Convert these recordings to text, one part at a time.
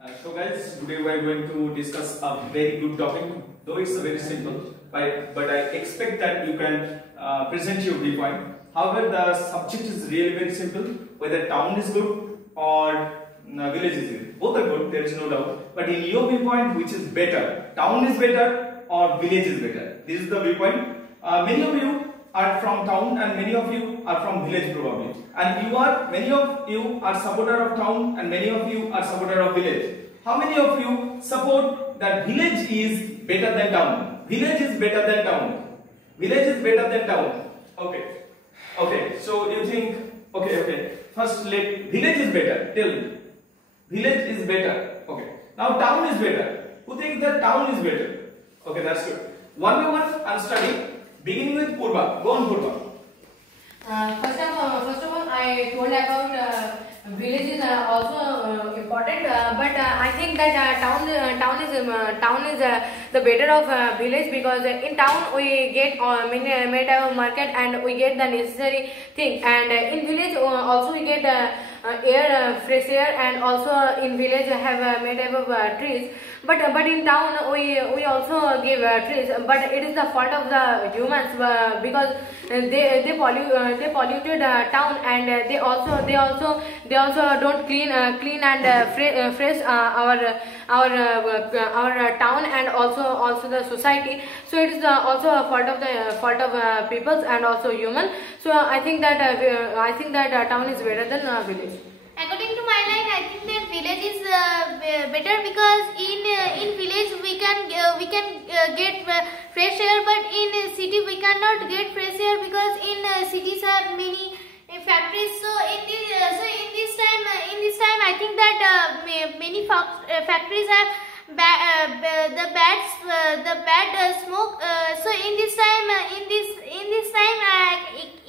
So guys, today we are going to discuss a very good topic, though it's a very simple, but I expect that you can present your viewpoint. However, the subject is really very simple, whether town is good or village is good. Both are good, there is no doubt. But in your viewpoint, which is better? Town is better or village is better? This is the viewpoint. Many of you are from town and many of you are from village probably, and many of you are supporter of town and many of you are supporter of village. How many of you support that village is better than town? Village is better than town. Village is better than town. Okay, so you think, okay, first let village is better, tell me. Village is better. Okay, now town is better. Who thinks that town is better? Okay, that's good. One by one I'm studying. Beginning with Purva. Go on, Purva. First of all, I told about village is also important, but I think that town is the better of village, because in town we get many type of market and we get the necessary thing, and in village also we get fresh air, and also in village have many type of trees. But in town we also give trees, but it is the fault of the humans, because they polluted town, and they also don't clean and fresh our town and also the society. So it is also a fault of peoples and also human. So I think that town is better than village. According to my line, I think that village is better, because in village we can get fresh air, but in city we cannot get fresh air, because in cities have many factories. So in this time I think that many factories have the bad smoke. So in this time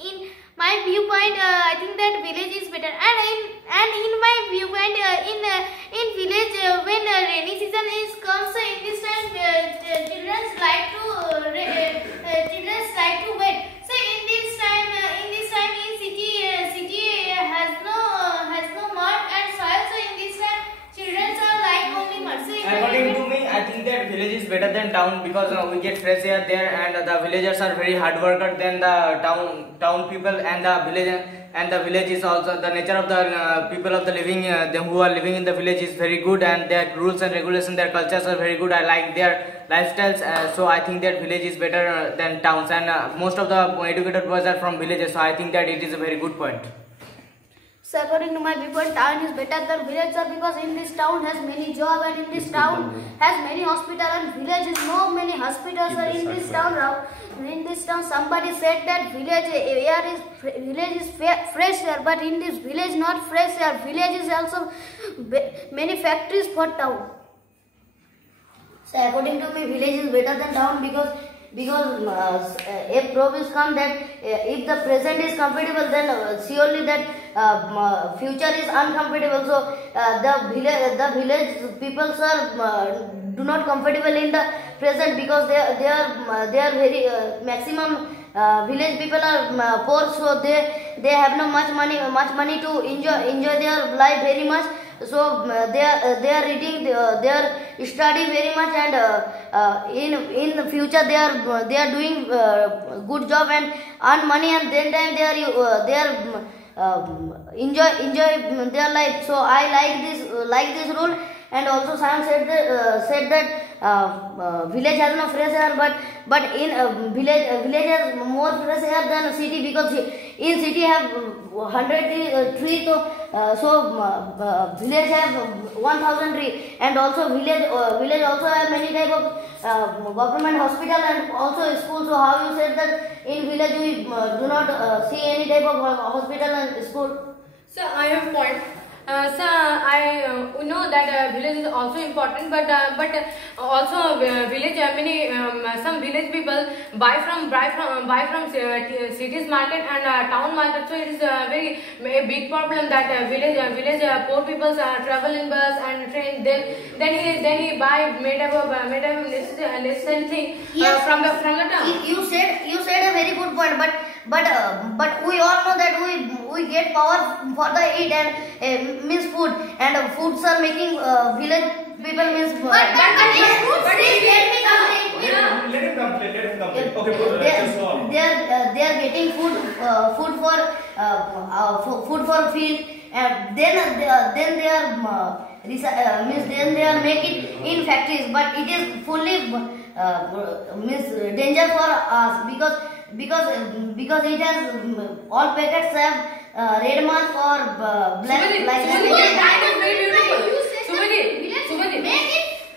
in my viewpoint, I think that village is better, and in my viewpoint, in village, when rainy season is comes, so in this time children like to wet. So in this time in city has no mud and soil. So in this time children are like only mud. So according to me, I think that village is better than town, because we get fresh air there, and the villagers are very hard worker than the town people, and the village is also the nature of the people of the living who are living in the village is very good, and their rules and regulations, their cultures are very good. I like their lifestyles, so I think that village is better than towns, and most of the educated boys are from villages, so I think that it is a very good point. So according to my viewpoint, town is better than village, sir, because in this town has many job, and in this town has many hospital, and village is no many hospitals are in this town. In this town, somebody said that village is fresh air, but in this village not fresh air. Village is also many factories for town. So according to me, village is better than town, because a promise come that if the present is comfortable, then surely that future is uncomfortable. So the village people are do not comfortable in the present, because they are very maximum village people are poor, so they have not much money to enjoy their life very much. So they are reading, they are studying very much, and in the future they are doing good job and earn money, and then time they are enjoy their life. So I like this rule. And also Sam said that village has no fresh air, but in village has more fresh air than city, because in city have 100 trees, so village have 1000 trees, and also village also have many type of government hospital and also school. So how you said that in village we do not see any type of hospital and school? So I have a point. So I know that village is also important, but also village some village people buy from cities market and town market. So it is a very big problem that village poor people travel in bus and train. Then he buy made up necessary thing Yes. from the town. You said a very good point, but we all know that we get power for the eat and means food, and foods are making village people means. Let him complete. Okay, just go on. They are getting food for field, and then they are means then they are make it in factories, but it is fully means danger for us because it has all packets have red mark or black like that.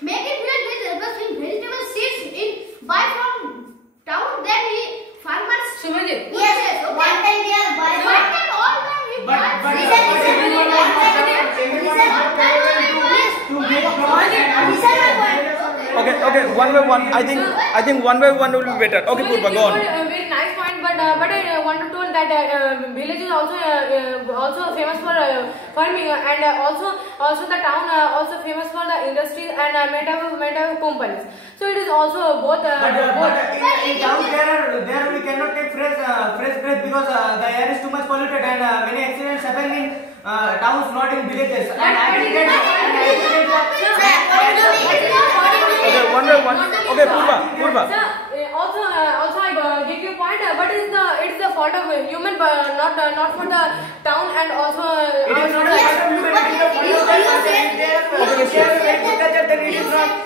Make it vegetable seeds in buy from town, then farmers. Yes, one time they are buy. All time we buy. Okay, one by one. I think one by one will be better. Okay, Purva, go on. A very nice point, but I want to tell that village is also famous for farming, and also the town also famous for the industries and made up companies. So it is also both. But in town there we cannot take fresh breath because the air is too much polluted and many accidents happen in towns, not in villages. And I think Okay, one by one. Okay, Purva. Also I give you point, but it's the fault of human, but not for the town, and also it is not a fault of human.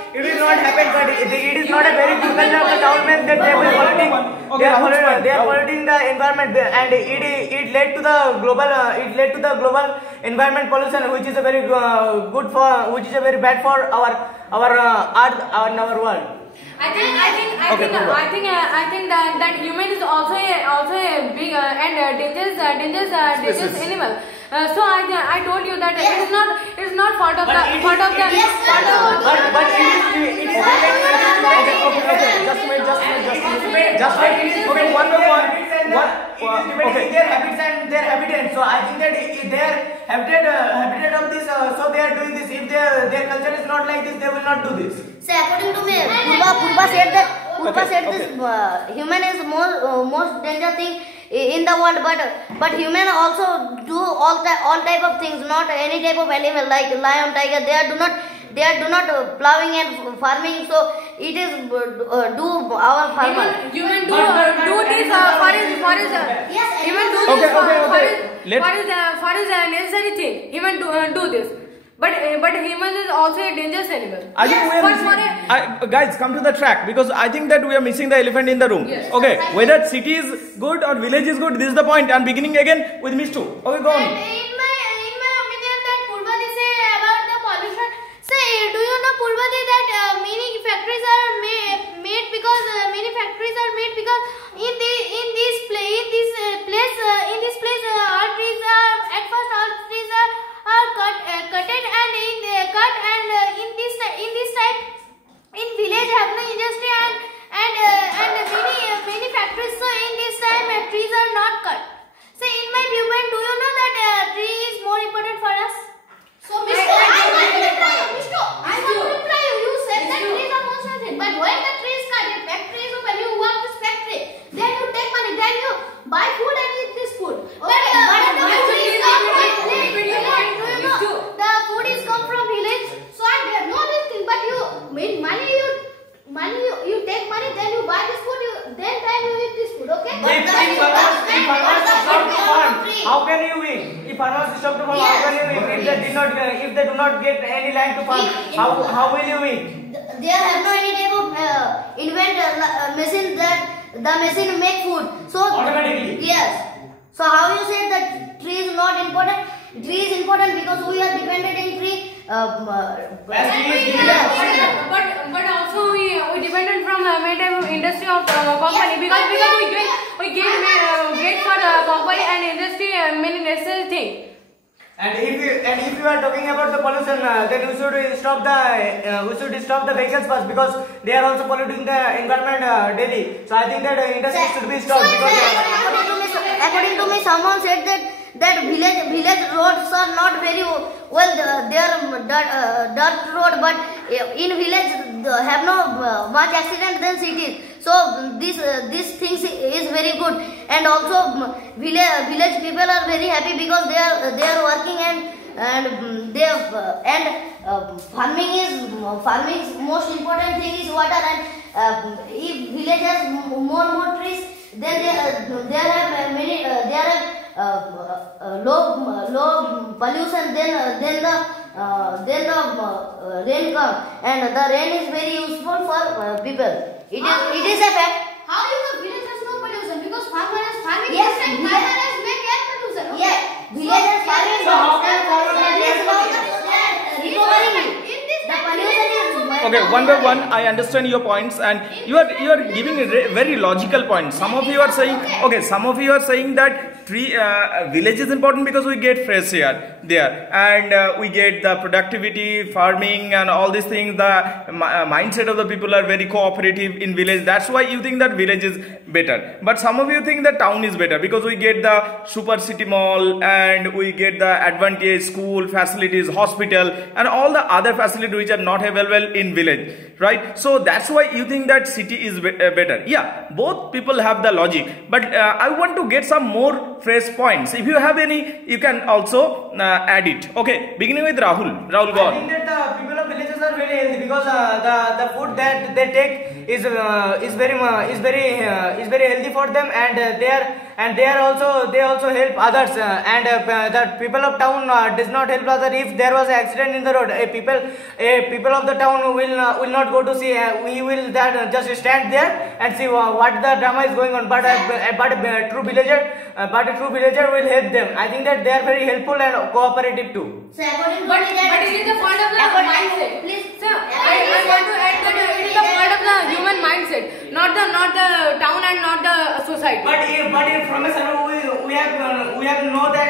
It is not happen, but it is not a very good culture of the town men that they are polluting the environment, and it led to the global environment pollution, which is a very which is a very bad for our earth and our world. I think that human is also a big and dangerous animal. So I told you that it is not part of the. But it is. Okay, just wait. Okay, one by one. Okay. Their habits and their habitats. So I think that if they are habitat of this, so they are doing this. If their culture is not like this, they will not do this. So according to me, Purva said this human is most dangerous thing in the world, but human also do all type of things, not any type of animal like lion, tiger. They do not plowing and farming. So it is do our farmer. Human do this for his necessary thing. Human do this. But human is also a dangerous animal. I think we are guys, come to the track, because I think that we are missing the elephant in the room. Yes. Okay, whether city is good or village is good, this is the point. I'm beginning again with Miss 2. Okay, go on. In my opinion, that Purvati say about the pollution. Say, do you know Purvati that many factories are made because in this place all trees are at first all trees are cutted and in this type in village have no industry and many factories. So in this time trees are not cut. So in my viewpoint, do you know that tree is more important for us? So I want to reply you. You said that trees are most important, but when the trees cut in factories, when you work this factory, then you take money, then you buy food and eat this food. But the trees come from village. Do you know the food is come from village? So I know this thing, but you make money. You take money, then you buy this food. Then you eat this food. Okay? How can you eat? If farmers stop to farm, how can you eat? If they do not get any land to farm, how will you eat? They have no any type of invent machine that the machine make food. So Automatically. Yes. So how you said that tree is not important? Tree is important because we are dependent in tree. But also we dependent from many type of industry of company, because we get for company and industry many necessary things. And if you are talking about the pollution, then we should stop the vehicles first, because they are also polluting the environment daily. So I think that industry should be stopped. According to me, someone said that village roads are not very well. They are dirt road, but in village have no much accident than cities. So this things is very good, and also village people are very happy because they are working, and they farming's most important thing is water, and if village has more trees, then there have many low pollution, then the rain come, and the rain is very useful for people. It is a fact. How is the village has no pollution? Because farming Yes, farmer has make air pollution. Okay? Yeah, village farming. So how can farmers recovering the pollution is. Okay, one by one, I understand your points, and you are giving a very logical points. Some of you are saying, okay, some of you are saying that village is important because we get fresh air there, and we get the productivity, farming, and all these things. The mindset of the people are very cooperative in village. That's why you think that village is better. But some of you think that town is better because we get the super city mall, and we get the advantage school facilities, hospital, and all the other facilities which are not available in village, right? So that's why you think that city is better. Yeah, both people have the logic, but I want to get some more fresh points. If you have any, you can also add it. Okay, beginning with Rahul. Rahul, go I on. think that the people of villages are very healthy because the food that they take is very healthy for them, and they also help others, and the people of town does not help others. If there was an accident in the road, people of the town will not go to see. We will just stand there and see what the drama is going on. But a true villager will help them. I think that they are very helpful and cooperative too. So according to But me that it is the fault of the mindset. Please, Sir, I want to add that it is the fault of the human mindset, not the town and not the society. But from a sudden we have known that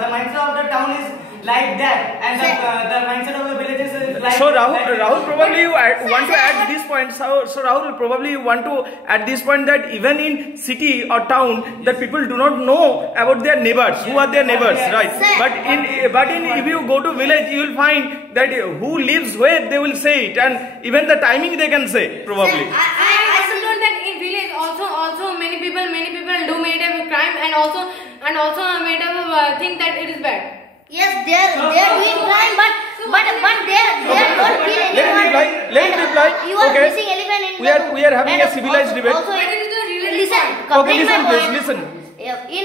the mindset of the town is like that, and the mindset of the villages is like. So Rahul, probably you want to add this point. So Rahul, probably you want to add this point that even in city or town, that people do not know about their neighbors, who are their neighbors, right? But if you go to village, you will find that who lives where, they will say it, and even the timing they can say probably. I also learned that in village also many people do made a crime, and also made a think that it is bad. yes, they are doing crime, but they don't kill anyone. Let me reply. You are Okay. missing elephant in We are having a civilized debate. Also, But it is the real listen, point. Okay, complete my listen, please, point. listen. In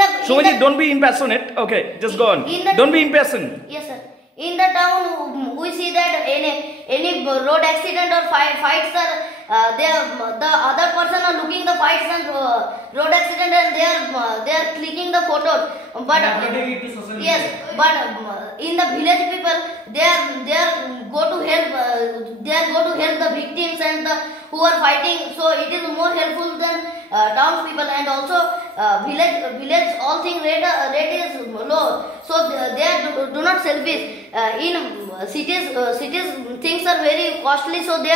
the Shobhajit, don't be impassionate. Okay, just go on. Don't be impassioned. Yes, sir. In the town, we see that any road accident or fights are the other person are looking the fights and road accident, and they are clicking the photos. But yes, but in the village people, they are go to help the victims and the who are fighting. So it is more helpful than town people, and also village all thing rate is low. So they do not selfish. In cities things are very costly. So they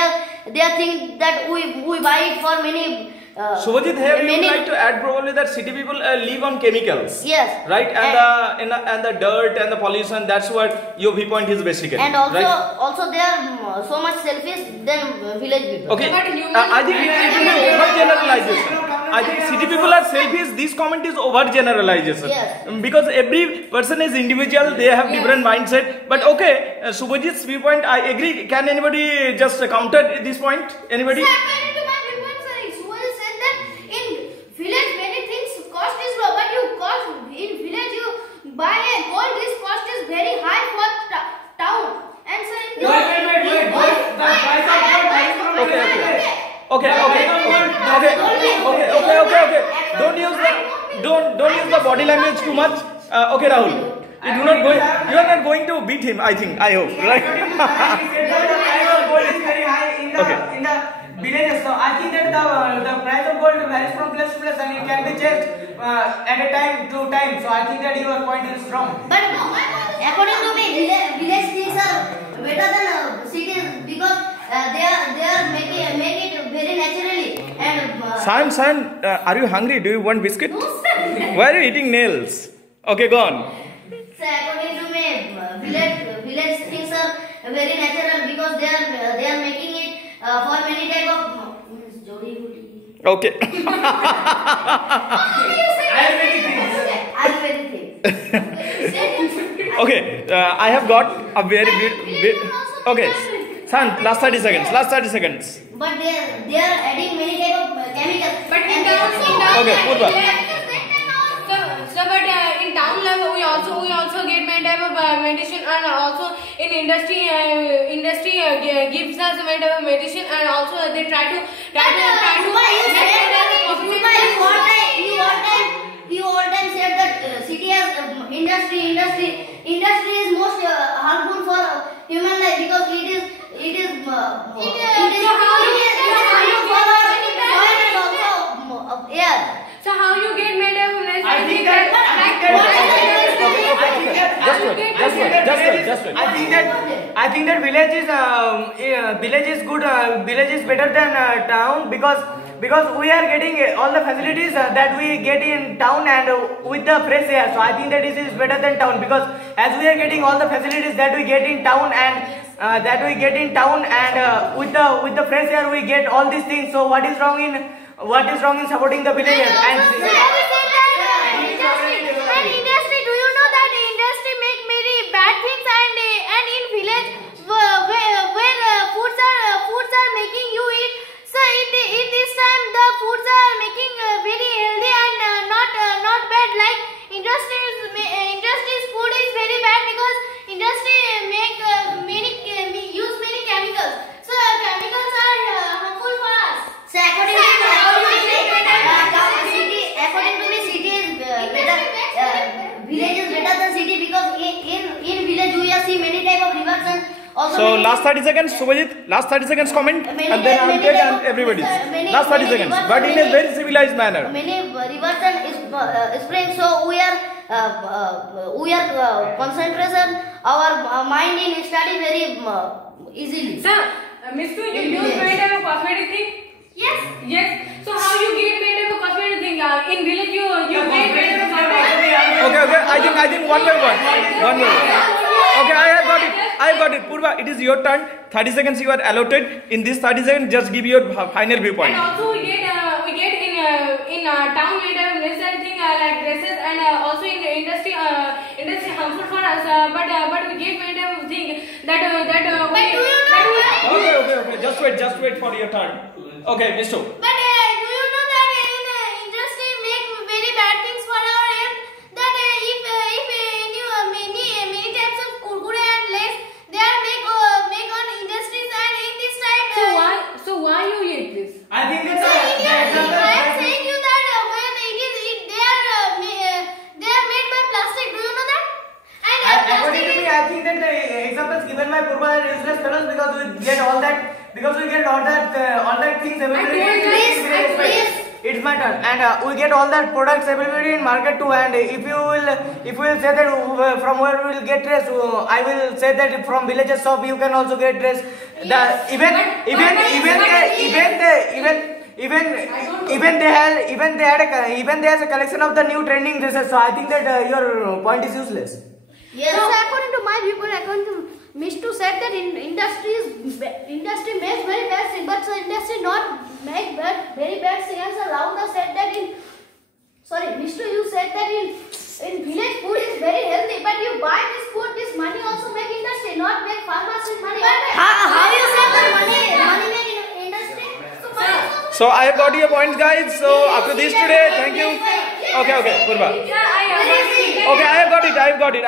think that we buy it for many. Shobhajit, here you would like to add probably that city people live on chemicals. Yes. Right, and the dirt and the pollution. That's what your viewpoint is basically. And also right? they are so much selfish than village people. Okay, But human- I think it will be overgeneralization. I think city people are selfish. This comment is overgeneralization. Yes. Because every person is individual. They have different mindset. But okay, Shubhajit's viewpoint, I agree. Can anybody just counter this point? Anybody? Sir, according to my viewpoint, sir, Suhaj said that in village many things cost is low, but in village you buy a gold, this cost is very high for town. And sir, in the Wait. The price of gold varies from Okay. Don't use the body language too much. Okay, Rahul. You are not going to beat him. I hope, right? He said that the price of gold is very high in the villages. So I think that the price of gold varies from place to place, and it can be changed at a time to time. So I think that your point is strong. But according to me, village things are better than cities because they are making it very naturally. And San, are you hungry? Do you want biscuit? no, sir. Why are you eating nails? Okay, go on. So according to me, village things are very natural because they are making it for many type of jodi booty. Okay. Ayurvedic things. Okay. I have got a very good. Okay. Sant, last 30 seconds. Last 30 seconds. But they are adding many type of chemicals. But in town, Okay, Purva. but in town level we also get many type of medicine, and also in industry gives us many type of medicine, and also they try to You all time said that city has industry is most harmful for human life because it is harmful for our soil and also air. So how you get made of medicine? I think that village is good. Village is better than town because we are getting all the facilities that we get in town and with the fresh air. So I think that this is better than town because as we are getting all the facilities that we get in town and with the fresh air we get all these things. So what is wrong in supporting the villages? And industry, do you know that industry make many bad things, and in village where foods are making you eat, so in this time the foods are making very healthy and not bad. Like industry's food is very bad because industry make use many chemicals, so chemicals are harmful for us. So according to me, city is better. Village is better than city because in village we see many type of rivers and also. So last 30 seconds, Subhajit. Last 30 seconds comment, and then I will take everybody's. Last 30 seconds, but in a very civilized manner. Many rivers and springs, so we are concentration. Our mind in study very easily. Sir, Mr. You use many type of cosmetic thing? Yes. So how you get many type of cosmetic thing? In village you get many type of cosmetic. Okay. I think one by one. Okay, I have got it. Purva, it is your turn. 30 seconds you are allotted. In this 30 seconds, just give your final viewpoint. And also we get in town many type of necessary thing like dresses, and also in the industry harmful for us. But we get many type of thing that Okay. Just wait for your turn. Okay, Mr. But do you know that in industry make very bad things for our health? That if many types of kurkure and lays they are make on industries, and in this time. So why you eat this? I think So I am saying you that when they are made by plastic. Do you know that? And according to me, I think that the examples given by Purva are useless fellows because we get all that things available. It's my turn, and we get all that products available in market too. And if you will say that from where we will get dress, I will say that from villages shop you can also get dress. Even there's a collection of the new trending dresses. So I think that your point is useless. Yes. So according to my viewpoint, according to Mr. said that industry makes very bad things, but the industry not make very bad things. And Raunda said that Mr. You said that in village food is very healthy, but you buy this food, this money also make industry, not make farmers with money. How you say that money make industry? So I have got your points, guys. So after this today, thank you. Okay, Purva. Okay, I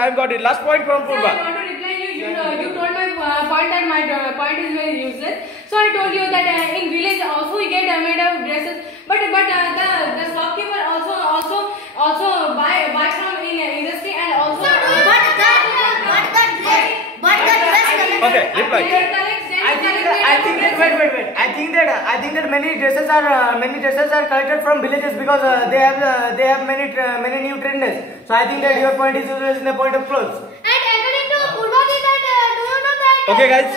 have got it. Last point from Sir, Purva. I want to reply you. You told my point that my point is very useless. So I told you that in village also we get made of dresses, but the shopkeeper also buy from in industry and also. Okay, reply. I think that many dresses are collected from villages because they have many new trends. So I think that your point is useless in the point of clothes. And according to Purvati, that do you know that? Okay, guys.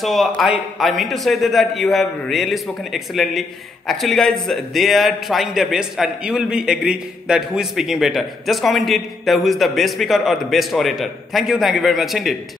So I mean to say that you have really spoken excellently. Actually, guys, they are trying their best, and you will be agree that who is speaking better. Just comment it that who is the best speaker or the best orator. Thank you very much indeed.